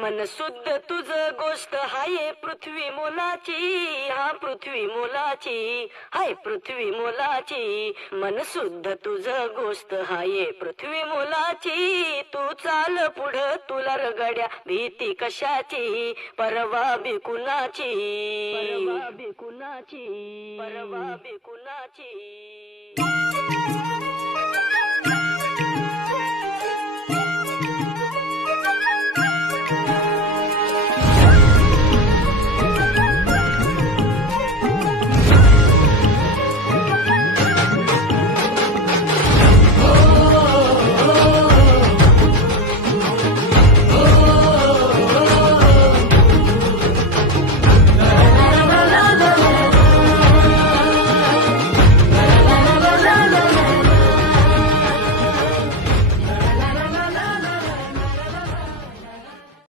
मन शुद्ध तुझ गोष्ट हाय पृथ्वी मोलाची, हा पृथ्वी मोलाची, हाय पृथ्वी मोलाची. मन शुद्ध तुझ गोष्ट हाय पृथ्वी मोलाची. तू चाल पुढं तुला रगड्या भीती कशाची, परवा बी कुणाची, परवा बी कुणाची, परवा बी कुणाची.